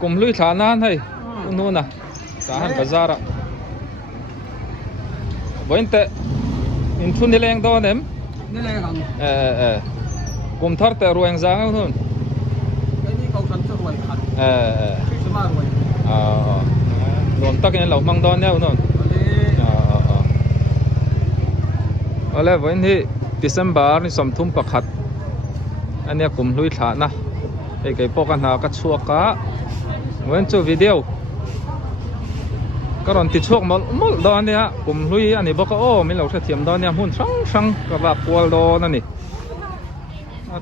กลุ่มลุยฐานนั้นให้นู่นน่ะฐานบาซาระวันเตะอินทุนนี่แรงตัวเนี่ยนี่แหละครับกลุ่มทอดแต่รวยงจังนู่นไอ้นี่เขาฉันจะรวยขันจะมารวยรวมตักเนี่ยเรามังดอนเนี่ยนู่นอะไรวันที่เดือนบาร์นี่สมทุมประคัดอันนี้กลุ่มลุยฐานนะไอ้ไก่พวกกันหากัดชัวกะวันจูวิดีโอก็รอนติดช่วงมดดอนเนี่ยกลุ่มลุยอันนี้บอกว่าโอ้ไม่เราเทียมดอนเนี่ยหุ่นช่างกับแบบปัวดอนนั่นนี่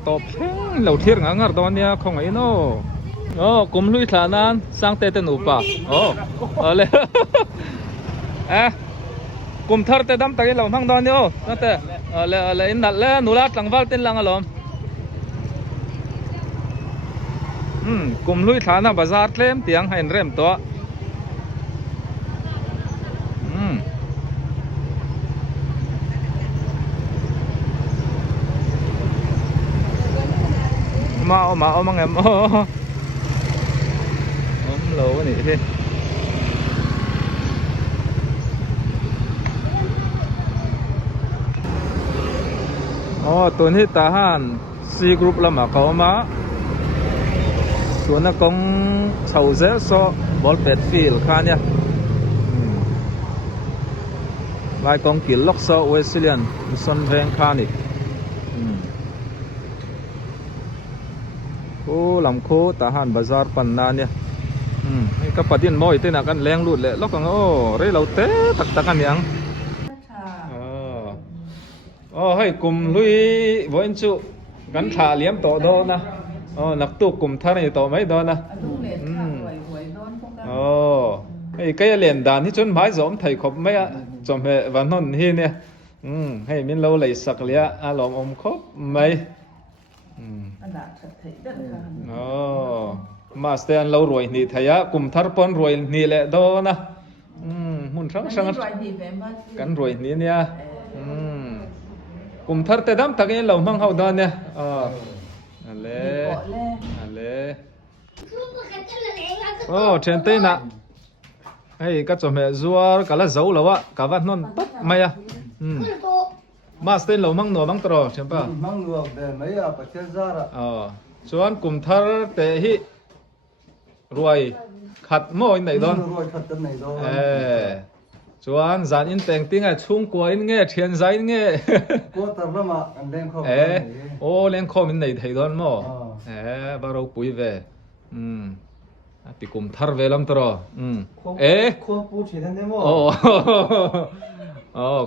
ต่อเพลงเราเทียงงานดอนเนี่ยของไอ้โน่กลุ่มลุยฐานนั้นสร้างเตะหนูป่ะอะไรกลุ่มทาร์เตดำตะกี้เราทั้งดอนเนี่ยนั่นแต่อะไรนั่นแหละหนูรัดหลังวัลเต้นหลังอารมณ์กลุ่มลุยฐานบาซาร์เคลมเตียงให้เริ่มตัวมาเอาไงโหลนี่สิตัวนี้ทหารซีกรุ๊ปละมาเขามาส่วนนักกองชาวเซโซบอลเป็ดฟิลข้าเนี่ยลายกองกิลล็อกโซเวสเลียนมิสันแวงข้านี่โอ้ลำโคทหารบาซาร์ปันนาเนี่ยนี่ก็ปฏิญมอยเต้นกันแรงลุดเลยล็อกกันโอ้เรื่องเราเตะตักกันยังให้กลุ่มลุยวันจุกันขาเลี้ยมต่อโดนนะนักตู้กลุ่มท่านนี่ต่อไม่โดนนะให้แกเรียนด่านที่จนหมายสมไทยขบไม่จมเหวันนั้นที่เนี่ยให้มินเราเลยสักเลียอารมณ์อมคบไม่มาสเตนเรารวยนี่ทายะกลุ่มทารปนรวยนี่แหละโดนนะหุ่นช่างกันรวยนี่เนี่ยกลุ่มทาร์เตดำตะกี้เรามั่งเขาดอนเนี่ยอะไรเชนเต้น่ะเฮ้ยก็จะมาจัวก็ละเจ้าแล้ววะก็วันนั้นปั๊บไม่มาสเตนเรามั่งหนัวมั่งตรอใช่ปะมั่งหนัวแต่ไม่ประเทศซาระส่วนกลุ่มทาร์เตฮิรวยขัดโม่ไหนดอนรวยขัดไหนดอนส่วนจานอินแต่งติ้งชุ่มกว่าอินเงี้ยเทียนใจเงี้ยก็แต่ละมาอันเล่นข้อเล่นข้อมันไหนไทยดอนมั้งบาเราปุยเวปีกุมทาร์เวลัมตรอควงปูชีทันได้มั้ง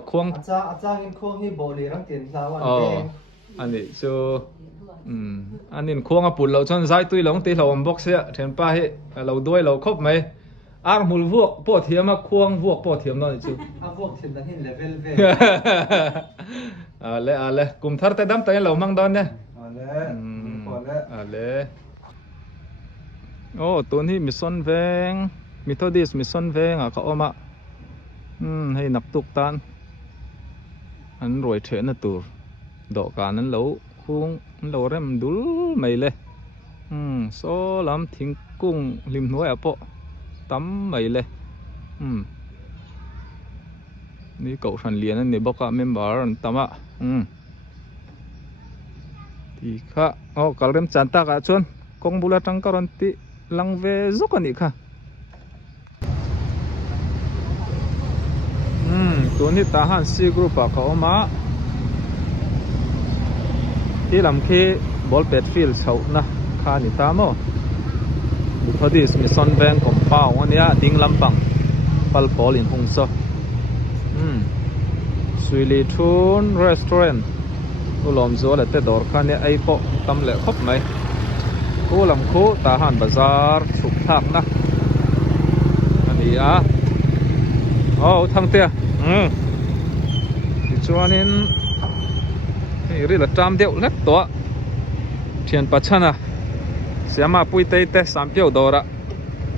ควงอาจารย์กินควงที่โบลีรังเกียจสาวันอันนี้ชัวอันนี้ควงปุ่นเราชนสายตุยหลงตีเราบอกเสียเห็นป้าให้เราด้วยเราครบไหมมูลพวกปวดเทียมมาควงพวกปวดเทียมนั่นจูพวกเทียมนั่นเลเวลเวเลยกลุ่มทาร์เตดำแต่เรามั่งดอนเนี่ยตัวนี้มิสันแวงมิทอดิสมิสันแวงเขาเอามาให้นับตุกตันอันรวยเทนตัวดอกการนั้นเราคุ้งเราเริ่มดูไม่เลยโซลำทิ้งกุ้งริมหัวปะตั้มไม่เลยนี่เก่าฉันเรียนนั่นนี่บอกว่าเมมเบอร์ตั้มที่ข้ากเริ่มจันตากาชวนกงบุลตังการันตีลังเวซุกันอีกค่ะตัวนี้ทหารซีกรุ๊ปเขามาที่ลำคีบอลเป็ดฟิลด์เขานะข้านี่ตามบุพดีสมิสันแบงของเป้าวันนี้ดิ้งลำปังปัลบอลินหงส์สวีลีทูนรีสอร์ทอุลอมโซเลตเตอร์ข้านี่ไอโปตำเละครบไหมกูลำคูทหารบาซาร์สุขทักนะอันนี้ทั้งเตี้ยช่วงนี้รีละจามเดียวเล็กตัวเทียนปัจจันเสียมาปุยเตะสามเปียวดอระ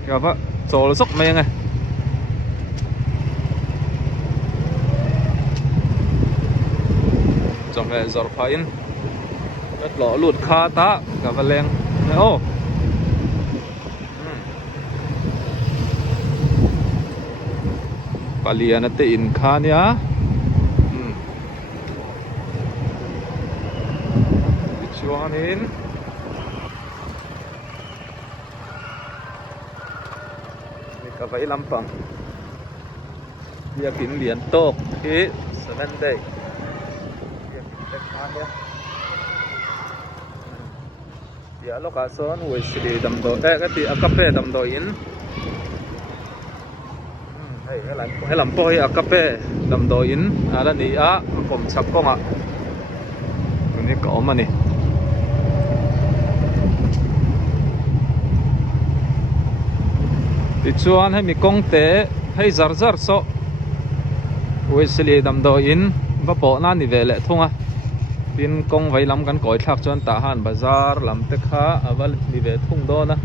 กับว่าโจลสุกไม่ยังไงจงแห่จอร์พายินก็หล่อหลุดคาตากับแรง palian ate in khania chuanin ni ka vai lampang biakin lian tok hi sanan dei biakin te khania ya loka son we sidi dam do ka ti akape dam do in hay làm poi akape dam do in ala ni a kom chak konga ni ko mani ti chuan hay mi kong te hay zar zar so we sili dam do in va po na ni ve le thunga tin kong vai lam kan koi thak chuan ta han bazar lam te kha awal ni ve thung do na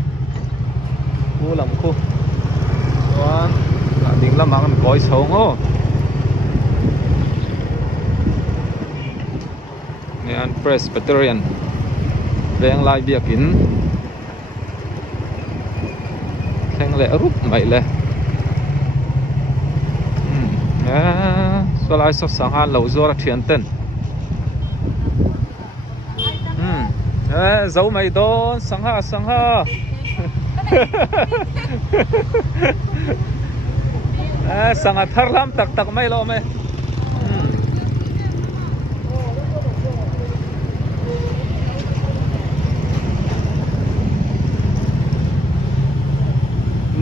u lam khu chuan la ding lam ang koi chhong o ni an Presbyterian veng lai biakin theng le rup mai le so lai so sang han lo zora thian ten dấu mày đó sang ha sang ha thar lam tak tak mai lo me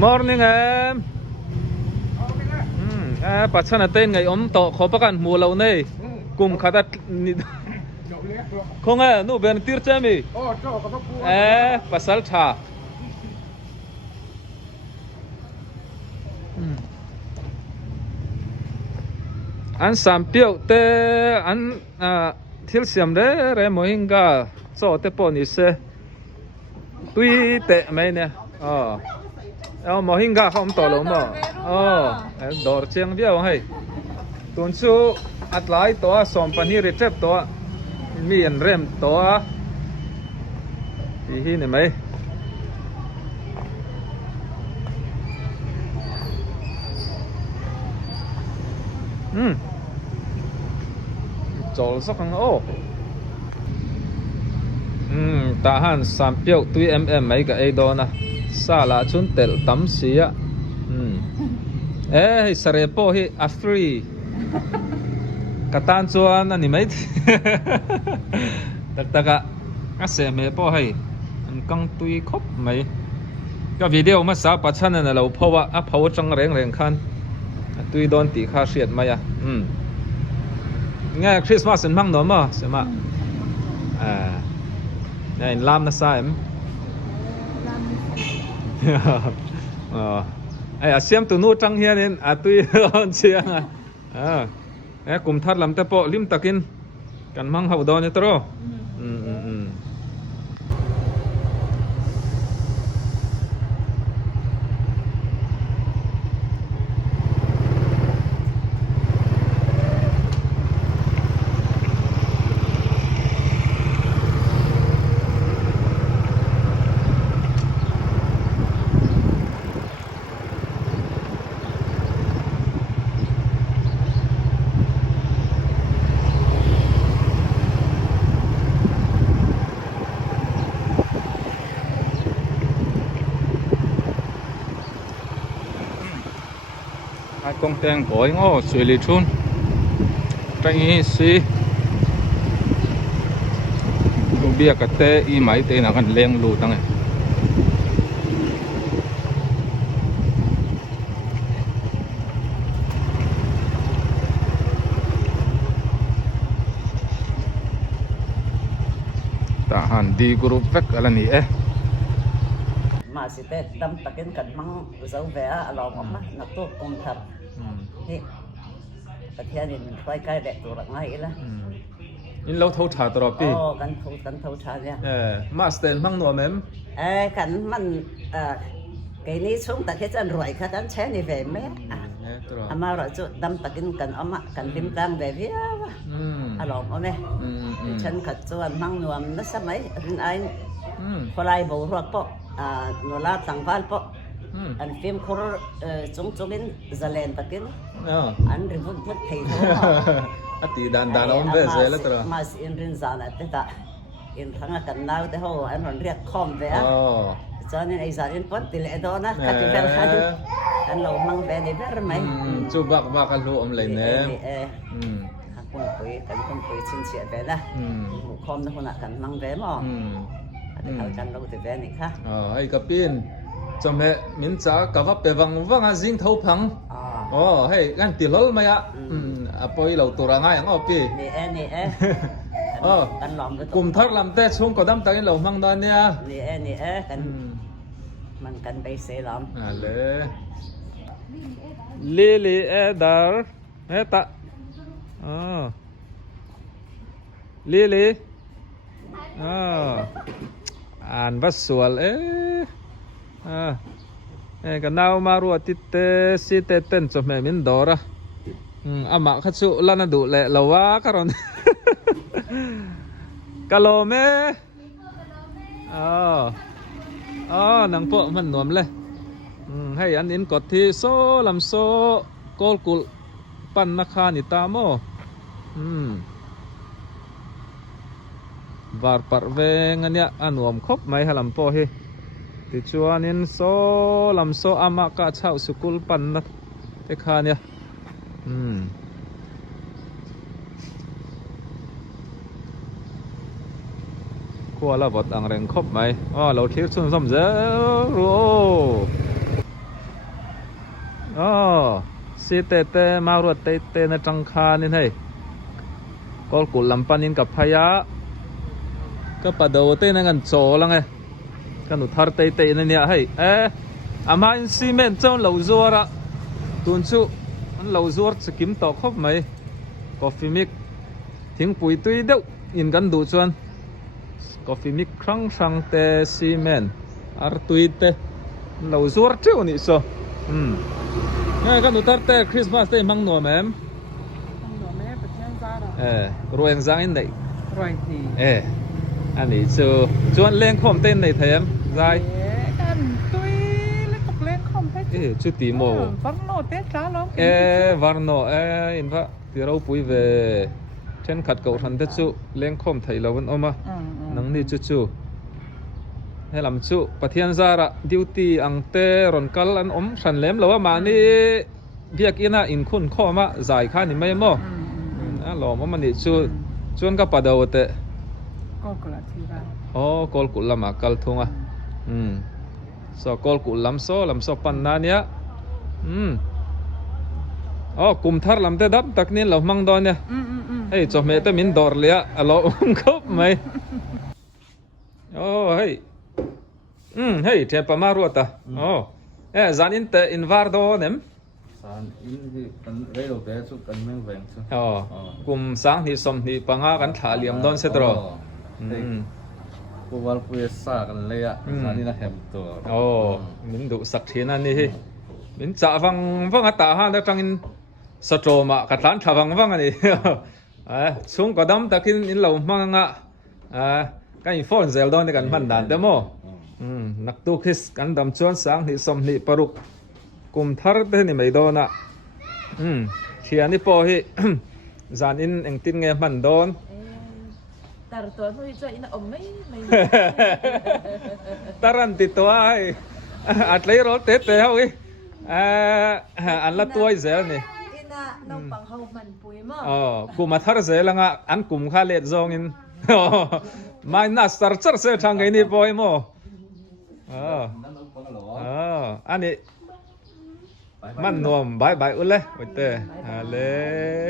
morning em pachana tên ngày to khó pakan mua lâu này cùng khát không à, nu bên tir chemi. Pasal cha. An sampiu te an thil siam de re mohinga so te poni se. Tui te mai ne. Mohinga không to lo mo. Dor cheng biao hai. Tun chu atlai to som pani recep to mi an rem to hi ne mai chol sok ang o ta han sam piau tui mai ka ei do na sala chun tel tam sia hi sare po hi a free katan chuan ani mai tak taka ase me po hai an kang tui khop mai ka video ma sa pachan na lo phowa a pho chang reng reng khan tui don ti kha hriat mai a nga Christmas an mang no ma sema in lam na sa em ai a siam tu nu chang hian in a tui on chiang cùng thắt làm tập bộ lim takin cần mang hậu đó như tro công tang gói ngô suy lý chun tranh si công bia cái tê y máy tê nào gần leng lù tăng này ta han đi group vek ala ni mà sẽ tết tâm ta kiến cần măng dấu vẽ lò mắm nó tốt công thật thì cái kia thì mình quay cái đẹpตัวละngayละin lâu thâu tràตัวปีกันthâu trà nha master măng nọ mềmกันมันcáiนี้xuống ta cái chân rồi cái chân chế này về mét mà rồi chút tâm ta kiến cần ấm cần lim tang về phía lò mắm này chân khật chuan măng nọ nó sắp mấy riêng ai คนไรบอกรักปะโนราต่างบ้านปะ อันฟิล์มครูจงกินจะเล่นตะกินอันริบุนพุทธเทโอตีดันอมเวสเลยตัวมาสิอินรินซานะแต่ตาอินทั้งกันนาวแต่เขาอันนั้นเรียกคอมเว้ยจอนี่ไอ้สารอินพุทธติเลโดนะคัติเวลคันอันเรามังเวนี่เวอร์ไหมจูบักลูอมเลยเนี่ยคนคุยชินเสียไปนะคอมนะคนกันมังเวมั้งเขาจันเราติเวนี่ค่ะไอ้กับปินจำเป็นมินจ้ากับว่าไปวังอาจิงเท่าพังให้กันติลลไหมปอยเราตัวร่างง่ายอ๋อปีนี่กันหลอมกลุ่มทักลำเต้ช่วงก็ดำตากินเรามังดอนเนี่ยนี่กันมันกันไปเสียหลอมเลยลิเอเดอร์เฮตะลิอ่านว่าสวลกันนาวมารัวติเตสิเตเต้นจบแม่มินดอระอามาขัดสุลานาดูเละเราว่าการอนกะโลเมนังพวกมันหนวมเลยให้อันนี้กดที่โซลำโซโกลกุลปันนักขานิตาโมบาร์ปัดเวงันเนี่ยอันหนวมครบไหมฮะลำโพเฮติจวนนินโซลำโซอามาก็เช่าสกุลปันนักเทคาเนี่ยขั้วเราบดอังเร่งครบไหมเราเที่ยวชนสมเจสิเตมารวดเตในจังคานี่ให้ก็กุลำปันินกับพยาก็ปะเดาเตในกันโจแล้วไงกันอุทารเตในเนี่ยให้อามาอินซีเมนต์เจ้าเหล่าจัวระตุนชุมันเหล่าจัวสกิมต่อครบไหมกาแฟมิกทิ้งปุ๋ยตุยเดียวอินกันดูชวนกาแฟมิกครั้งสังเตซีเมนต์อาร์ตุยเตเหล่าจัวเจ้านี่โซนี่กันอุทารเตคริสต์มาสเตมังโนแมมประเทศซาร์รวยจังอินเดย์รวยทีอันนี้ชวนเล่นคอมเต้นในแถมใจกันตุยเล่นกับเล่นคอมเต้นชุดตีโมฟังโนเต้จ้าล้อวาร์โนอินพะที่เราปุยเวเช่นขัดเก่าทันเตชุเล่นคอมไทยเราวันออกมานังนี่ชุให้ลำชุประเทศซาระดิวตี้อังเตรอนกัลอันฉันเล่มเราว่ามานี่เบียกอินะอินคุณข้อมาจ่ายค่านี่ไม่หม้อหล่อมันนี่ชวนกับปะเดาเตก็กลัดที่ร้านกอลกุลลำกัลทงกอลกุลลำโซปันนาเนี่ยกุมทาร์ลำเตดับตักนี่เรามังดอนเนี่ยจบเมตมินดอร์เลียเราครบไหมเทปมารัวตาจานินเตอินวาร์โดเนมสารอินที่กันเรียกแต่สุดกันเมืองแหวงสุดกุมสังที่สมที่ปังอากันถาเลียมดอนเสตรอกูวัลปุยสากันเลยอันนี้นะแฮมตัวมินดูสักทีนั่นนี่มินจ่าฟังอัตตาฮะแล้วจังอินสโตรมากัดล้านถ้าฟังอันนี้ช่วงก็ดำตะกินอินเหล่ามังก็อินฟอนเซลดอนในกันพันดานเดโมนักตุกิสกันดำชวนสังที่สมที่ปรุกกุมทาร์เดนี่ไม่โดนเชียนี่พอฮีจานอินเอ็งตินเงี้ยมันโดนแต่ตัวนู้นจะอินอมไม่ตารันติดตัวไอ้อัดเลยรถเตะเตะเอาอีอันละตัวเสียนี่น้องปังเขามันปุยมั้งกูมาทาร์เสียแล้วงะอันกุมข้าเล็ดซองอินไม่น่าสตาร์เซอร์ทางไอ้นี่พอยมั้งอันนี้มันนวมบายอุ่นเลยโอ้ยเตะเลย